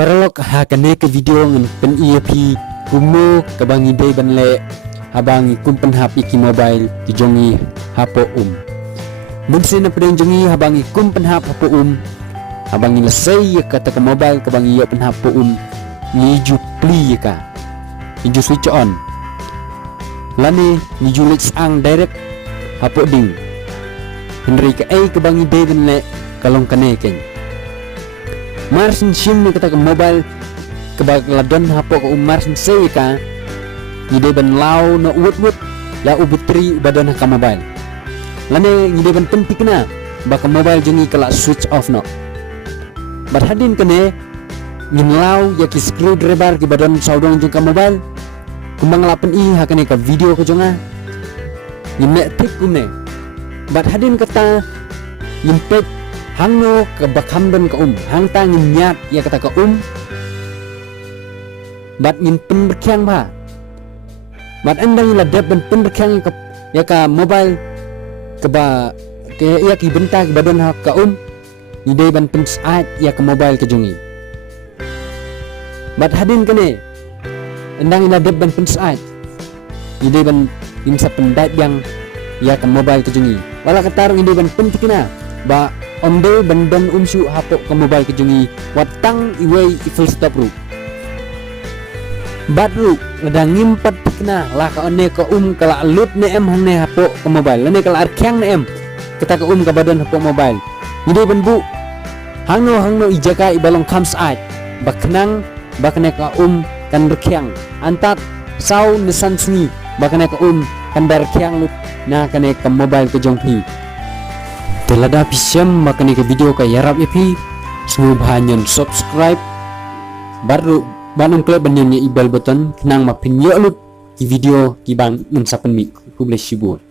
Paralog ha kane ke video ngan pen EAP kumo kabangi day banle habangi kumpen hap iki mobile ki jongi hapo Munsin na pedeng jongi habangi kumpen hap hapo habangi lesai ya kata ke mobile kabangi ya pen hapo niju pli ya ka niju switch on lani niju let's ang direct hapo ding Henry ka ay kabangi day banle kalong kane keng Marsin sim ni kata ke mobile kebag ladon hapo ke marsin sei ka ngide ban lau no wut la ubutri badan ka mobile lane ngide ban pentik na ba ka mobile jungi kala switch off no bat hadin kene ngin lau ya ki screwdriver ki badan saudong jung ka mobile kumbang lapen i hakane ka video ko jonga ngine tik kune bat hadin kata nyimpet hangno ke bakam dan ke hang ta ngin nyat ya kata ke bat ngin pen berkiang ba bat andang la dab ban pen berkiang ke ya ka mobile ke ba ke ya ki benta ke badan ha ka ni dei ban pen saat ya ke mobile ke jungi bat hadin kene andang la dab ban pen saat ni dei ban imsa pendait yang ya ke mobile ke jungi wala katar ni dei ban pen tikna ba Omde bandan umsu hapo ke mobile ke jungi watang iway full stop ru badru ladang ngimpat tikna lah ka one ka kala lut ne em hang ne hapo ke mobile lane kala arkyang ne em kita ke ka badan hapo mobile ide ban bu hangno ijaka ibalong comes out baknang bakne ka kan berkyang antat sau nisan sni bakne ka kan berkyang lut na kane ke mobile ke jongpi Telada pisam makani ke video ka yarap epi semua bahanyan subscribe baru banung klik banyan ibal button kenang mapin yo lut ki video ki bang mensapen mi ku bless you